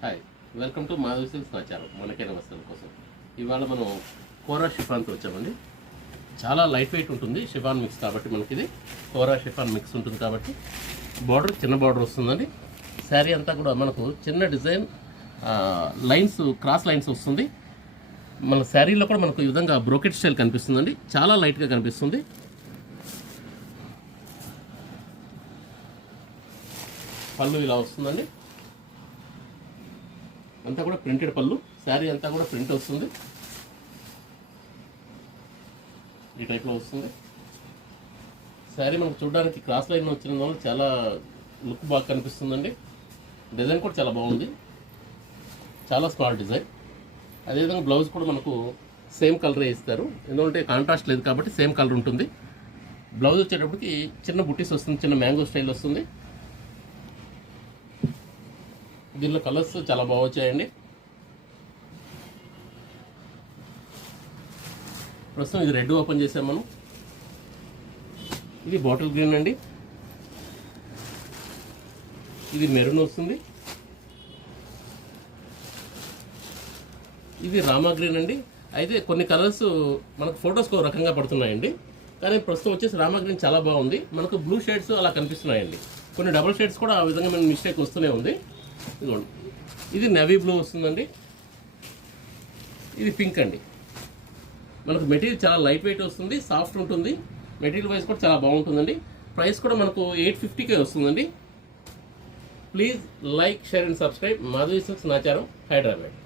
Hi, welcome to Madhavi silks సమాచారం. మనకైన వస్తువుల కోసం ఇవాళ మనం కోరా షిఫాన్తో వచ్చామండి. చాలా లైట్ వెయిట్ ఉంటుంది, షిఫాన్ మిక్స్ కాబట్టి మనకి ఇది కోరా షిఫాన్ మిక్స్ ఉంటుంది కాబట్టి బార్డర్ చిన్న బార్డర్ వస్తుందండి. శారీ అంతా కూడా మనకు చిన్న డిజైన్ లైన్స్, క్రాస్ లైన్స్ వస్తుంది. మన శారీలో కూడా మనకు ఈ విధంగా బ్రోకెట్ స్టైల్ కనిపిస్తుందండి, చాలా లైట్గా కనిపిస్తుంది. పళ్ళు ఇలా వస్తుందండి, అంతా కూడా ప్రింటెడ్ పళ్ళు. శారీ అంతా కూడా ప్రింట్ వస్తుంది, ఈ టైప్లో వస్తుంది. శారీ మనకు చూడడానికి క్రాస్ లైన్ వచ్చిన వల్ల చాలా లుక్ బాగా కనిపిస్తుందండి. డిజైన్ కూడా చాలా బాగుంది, చాలా స్మాల్ డిజైన్. అదేవిధంగా బ్లౌజ్ కూడా మనకు సేమ్ కలరే ఇస్తారు, ఎందుకంటే కాంట్రాస్ట్ లేదు కాబట్టి సేమ్ కలర్ ఉంటుంది. బ్లౌజ్ వచ్చేటప్పటికి చిన్న బుట్టీస్ వస్తుంది, చిన్న మ్యాంగో స్టైల్ వస్తుంది. దీనిలో కలర్స్ చాలా బాగా వచ్చాయండి. ప్రస్తుతం ఇది రెడ్ ఓపెన్ చేసాం మనం. ఇది బాటిల్ గ్రీన్ అండి, ఇది మెరూన్ వస్తుంది. ఇది రామా గ్రీన్ అండి. అయితే కొన్ని కలర్స్ మనకు ఫొటోస్కి ఒక రకంగా పడుతున్నాయండి, కానీ ప్రస్తుతం వచ్చేసి రామా గ్రీన్ చాలా బాగుంది. మనకు బ్లూ షేడ్స్ అలా కనిపిస్తున్నాయండి, కొన్ని డబుల్ షేడ్స్ కూడా ఆ విధంగా మన మిస్టేక్ వస్తూనే ఉంది. ఇదిగోండి, ఇది నేవీ బ్లూ వస్తుందండి. ఇది పింక్ అండి. మనకు మెటీరియల్ చాలా లైట్ వెయిట్ వస్తుంది, సాఫ్ట్ ఉంటుంది. మెటీరియల్ వైజ్ కూడా చాలా బాగుంటుందండి. ప్రైస్ కూడా మనకు 850కే వస్తుందండి. Please like, share and subscribe. Madhavi silks Nacharam, Hyderabad.